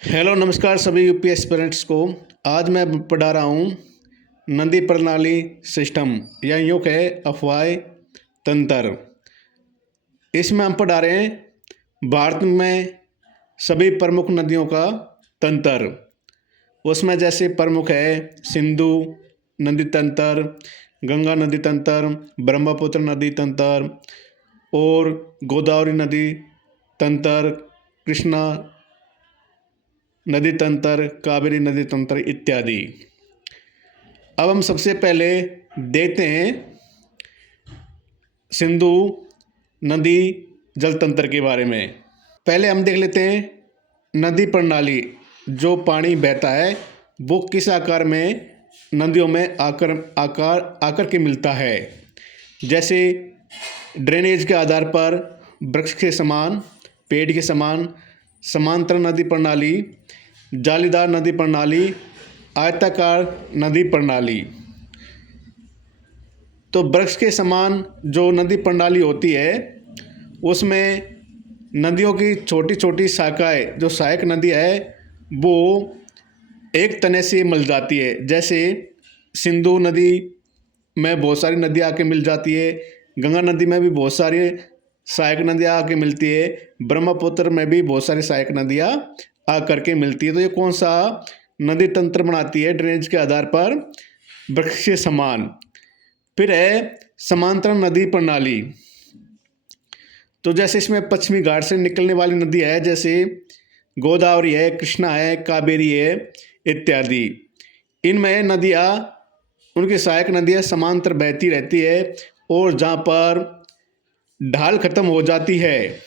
Hello नमस्कार सभी UP aspirants को। आज मैं पढ़ा रहा हूँ नदी प्रणाली सिस्टम या यूँ कहे अफवाह तंत्र। इसमें हम पढ़ा रहे हैं भारत में सभी प्रमुख नदियों का तंत्र। उसमें जैसे प्रमुख है सिंधु नदी तंत्र, गंगा नदी तंत्र, ब्रह्मपुत्र नदी तंत्र और गोदावरी नदी तंत्र, कृष्णा नदी तंत्र, कावेरी नदी तंत्र इत्यादि। अब हम सबसे पहले देखते हैं सिंधु नदी जल तंत्र के बारे में। पहले हम देख लेते हैं नदी प्रणाली। जो पानी बहता है वो किस आकार में नदियों में आकर के मिलता है। जैसे ड्रेनेज के आधार पर वृक्ष के समान, पेड़ के समान, समांतर नदी प्रणाली, जालीदार नदी प्रणाली, आयताकार नदी प्रणाली। तो वृक्ष के समान जो नदी प्रणाली होती है उसमें नदियों की छोटी छोटी शाखाएं, जो सहायक नदी है वो एक तने से मिल जाती है। जैसे सिंधु नदी में बहुत सारी नदियाँ आके मिल जाती है, गंगा नदी में भी बहुत सारी सहायक नदियाँ आके मिलती है, ब्रह्मपुत्र में भी बहुत सारी सहायक नदियाँ आकर के मिलती है। तो ये कौन सा नदी तंत्र बनाती है? ड्रेनेज के आधार पर वृक्ष के समान। फिर है समांतर नदी प्रणाली। तो जैसे इसमें पश्चिमी घाट से निकलने वाली नदी है, जैसे गोदावरी है, कृष्णा है, कावेरी है इत्यादि। इनमें नदियाँ, उनकी सहायक नदियाँ समांतर बहती रहती है और जहाँ पर ढाल खत्म हो जाती है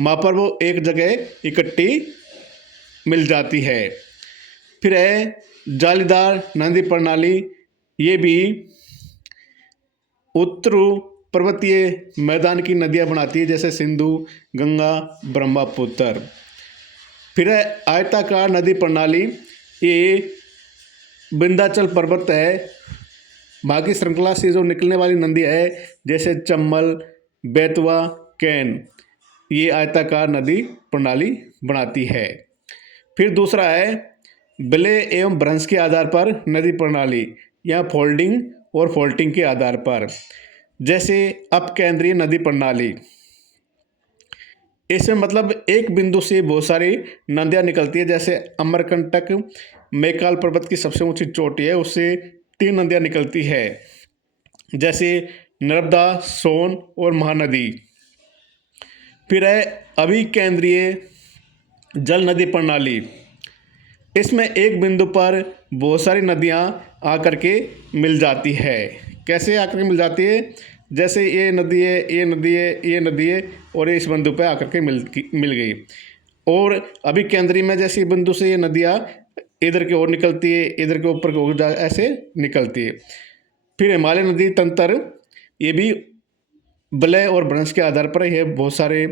वहाँ पर वो एक जगह इकट्ठी मिल जाती है। फिर है जालीदार नदी प्रणाली। ये भी उत्तर पर्वतीय मैदान की नदियाँ बनाती है, जैसे सिंधु, गंगा, ब्रह्मपुत्र। फिर है आयताकार नदी प्रणाली। ये विंध्याचल पर्वत है, बाकी श्रृंखला से जो निकलने वाली नदी है, जैसे चंबल, बेतवा, कैन, ये आयताकार नदी प्रणाली बनाती है। फिर दूसरा है विलय एवं भ्रंश के आधार पर नदी प्रणाली या फोल्डिंग और फोल्टिंग के आधार पर। जैसे अपकेंद्रीय नदी प्रणाली। इसमें मतलब एक बिंदु से बहुत सारी नदियाँ निकलती है। जैसे अमरकंटक मैकाल पर्वत की सबसे ऊंची चोटी है, उससे 3 नदियाँ निकलती है, जैसे नर्मदा, सोन और महानदी। फिर है अभिकेंद्रीय जल नदी प्रणाली। इसमें एक बिंदु पर बहुत सारी नदियाँ आकर के मिल जाती है। कैसे आकर के मिल जाती है? जैसे ये नदी है, ये नदी है, ये नदी है और ये इस बिंदु पर आकर के मिल गई। और अभी केंद्रीय में जैसे बिंदु से ये नदियाँ इधर की ओर निकलती है, इधर के ऊपर की ओर ऐसे निकलती है। फिर हिमालय नदी तंत्र, ये भी विलय और भ्रंश के आधार पर यह बहुत सारे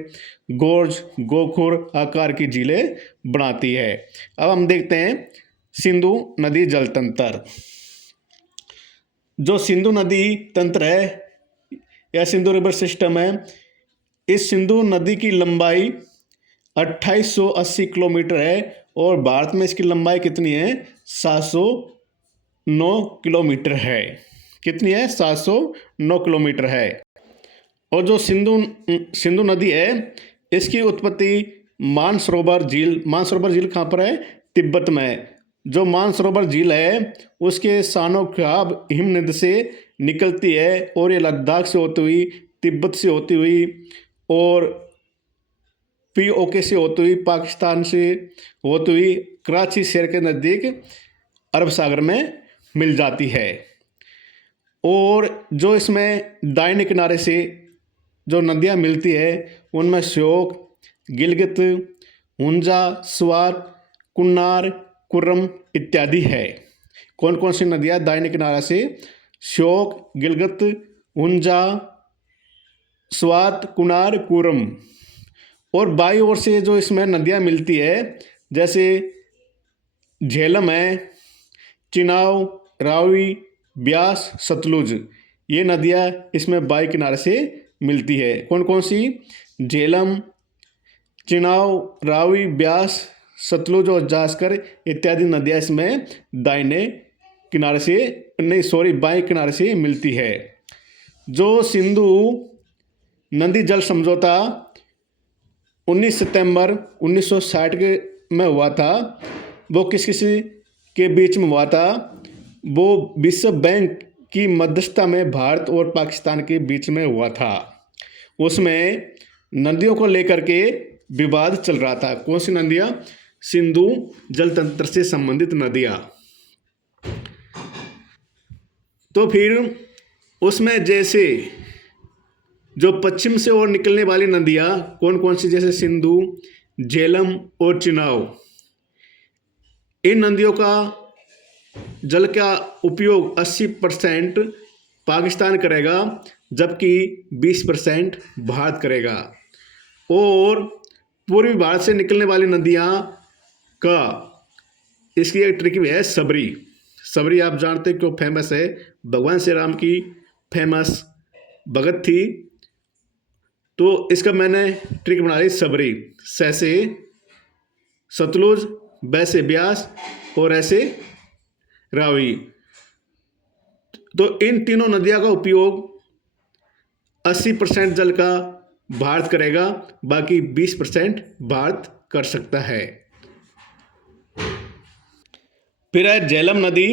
गोर्ज, गोखुर आकार की झीलें बनाती है। अब हम देखते हैं सिंधु नदी जल तंत्र। जो सिंधु नदी तंत्र है या सिंधु रिवर सिस्टम है, इस सिंधु नदी की लंबाई 2880 किलोमीटर है और भारत में इसकी लंबाई कितनी है? 709 किलोमीटर है। कितनी है? 709 किलोमीटर है। और जो सिंधु नदी है, इसकी उत्पत्ति मानसरोवर झील कहाँ पर है? तिब्बत में। जो मानसरोवर झील है उसके शानो ख्वाब हिमनद से निकलती है और ये लद्दाख से होती हुई, तिब्बत से होती हुई और पीओके से होती हुई, पाकिस्तान से होती हुई कराची शहर के नज़दीक अरब सागर में मिल जाती है। और जो इसमें दाहिने किनारे से जो नदियाँ मिलती है उनमें श्योक, गिलगित, हुंजा, स्वात, कुन्नार, कुर्रम इत्यादि है। कौन कौन सी नदियाँ दाहिने किनारे से? श्योक, गिलगित, हुंजा, स्वात, कुनार, कुर्रम। और बाईं ओर से जो इसमें नदियाँ मिलती है, जैसे झेलम है, चिनाव, रावी, ब्यास, सतलुज, ये नदियाँ इसमें बाईं किनारे से मिलती है। कौन कौन सी? झेलम, चिनाव, रावी, ब्यास, सतलुज और जास्कर इत्यादि नदियाँ इसमें दाहिने किनारे से नहीं सॉरी बाएं किनारे से मिलती है। जो सिंधु नदी जल समझौता 19 सितंबर 1960 के में हुआ था, वो किस किस के बीच में हुआ था? वो विश्व बैंक की मध्यस्थता में भारत और पाकिस्तान के बीच में हुआ था। उसमें नदियों को लेकर के विवाद चल रहा था। कौन सी नदियाँ? सिंधु जल तंत्र से संबंधित नदियाँ। तो फिर उसमें जैसे जो पश्चिम से और निकलने वाली नदियाँ कौन कौन सी, जैसे सिंधु, झेलम और चिनाब, इन नदियों का जल का उपयोग 80% पाकिस्तान करेगा, जबकि 20% भारत करेगा। और पूर्वी भारत से निकलने वाली नदियाँ का इसकी एक ट्रिक भी है, सबरी। सबरी आप जानते हैं क्यों फेमस है? भगवान श्री राम की फेमस भगत थी, तो इसका मैंने ट्रिक बना ली सबरी। सैसे सतलुज, वैसे ब्यास और ऐसे रावी। तो इन तीनों नदियों का उपयोग 80% जल का भारत करेगा, बाकी 20% भारत कर सकता है। फिर है झेलम नदी।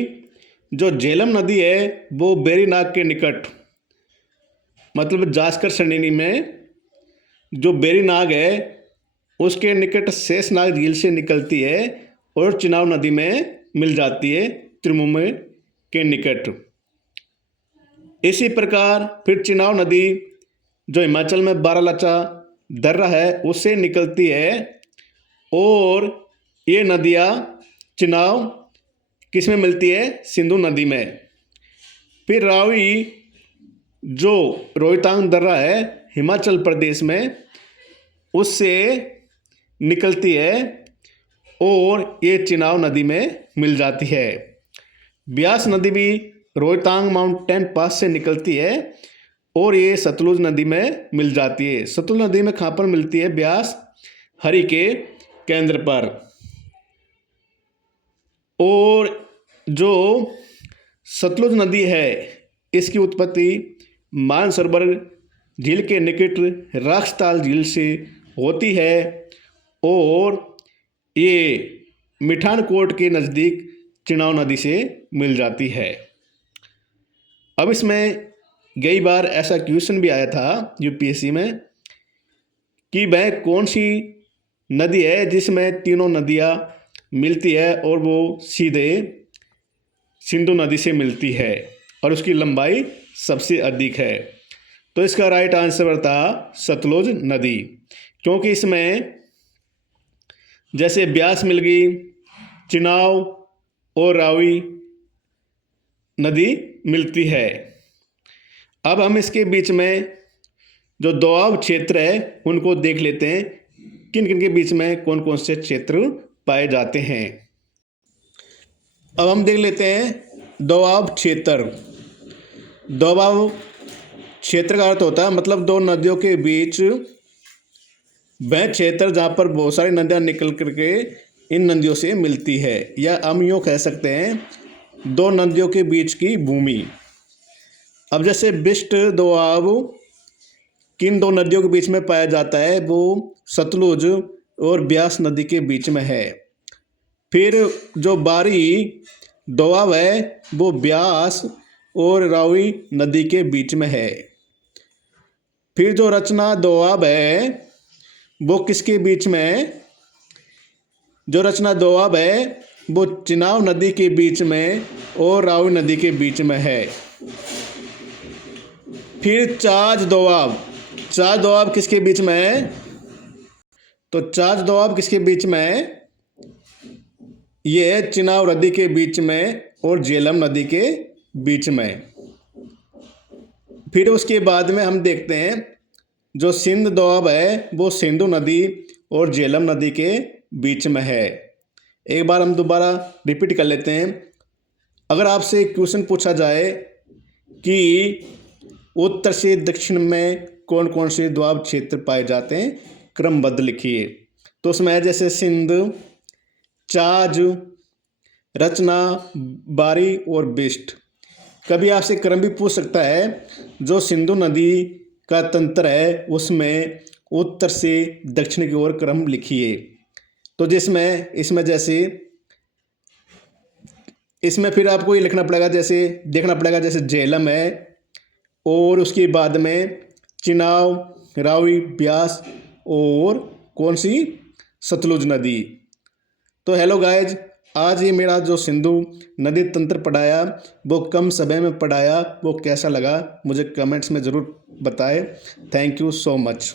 जो झेलम नदी है वो वेरीनाग के निकट, मतलब जास्कर श्रेणी में जो वेरीनाग है उसके निकट शेषनाग झील से निकलती है और चिनाब नदी में मिल जाती है त्रिमुर्नी के निकट। इसी प्रकार फिर चिनाब नदी जो हिमाचल में बारालाचा दर्रा है उससे निकलती है, और ये नदियाँ चिनाब किस में मिलती है? सिंधु नदी में। फिर रावी जो रोहतांग दर्रा है हिमाचल प्रदेश में, उससे निकलती है और ये चिनाब नदी में मिल जाती है। ब्यास नदी भी रोहतांग माउंटेन पास से निकलती है और ये सतलुज नदी में मिल जाती है। सतलुज नदी में कहाँ पर मिलती है? ब्यास हरि के केंद्र पर। और जो सतलुज नदी है इसकी उत्पत्ति मानसरोवर झील के निकट राक्षताल झील से होती है और ये मिठानकोट के नज़दीक चिनाब नदी से मिल जाती है। अब इसमें कई बार ऐसा क्वेश्चन भी आया था यूपीएससी में कि वह कौन सी नदी है जिसमें तीनों नदियाँ मिलती है और वो सीधे सिंधु नदी से मिलती है और उसकी लंबाई सबसे अधिक है। तो इसका राइट आंसर था सतलुज नदी, क्योंकि इसमें जैसे ब्यास मिल गई, चिनाब और रावी नदी मिलती है। अब हम इसके बीच में जो दोआब क्षेत्र है उनको देख लेते हैं, किन किन के बीच में कौन कौन से क्षेत्र पाए जाते हैं। अब हम देख लेते हैं दोआब क्षेत्र। दोआब क्षेत्र का अर्थ होता है मतलब दो नदियों के बीच वह क्षेत्र जहाँ पर बहुत सारी नदियाँ निकल करके इन नदियों से मिलती है, या हम यूँ कह सकते हैं दो नदियों के बीच की भूमि। अब जैसे बिस्ट दोआब किन दो नदियों के बीच में पाया जाता है? वो सतलुज और ब्यास नदी के बीच में है। फिर जो बारी दोआब है वो ब्यास और रावी नदी के बीच में है। फिर जो रचना दोआब है वो किसके बीच में है? जो रचना दोआब है वो चिनाब नदी के बीच में और रावी नदी के बीच में है। फिर चाज दोआब, चाज दोआब किसके बीच में है? तो चाज दोआब किसके बीच में है? ये चिनाब नदी के बीच में और झेलम नदी के बीच में। फिर उसके बाद में हम देखते हैं जो सिंध दोआब है वो सिंधु नदी और झेलम नदी के बीच में है। एक बार हम दोबारा रिपीट कर लेते हैं। अगर आपसे क्वेश्चन पूछा जाए कि उत्तर से दक्षिण में कौन कौन से दोआब क्षेत्र पाए जाते हैं, क्रमबद्ध लिखिए, तो उसमें है जैसे सिंध, चाज, रचना, बारी और बिष्ट। कभी आपसे क्रम भी पूछ सकता है। जो सिंधु नदी का तंत्र है उसमें उत्तर से दक्षिण की ओर क्रम लिखिए। तो जिसमें इसमें जैसे इसमें फिर आपको ये लिखना पड़ेगा, जैसे देखना पड़ेगा, जैसे झेलम है और उसके बाद में चिनाव, रावी, ब्यास और कौन सी, सतलुज नदी। तो हेलो गाइज, आज ये मेरा जो सिंधु नदी तंत्र पढ़ाया वो कम समय में पढ़ाया, वो कैसा लगा मुझे कमेंट्स में ज़रूर बताएं। Thank you so much.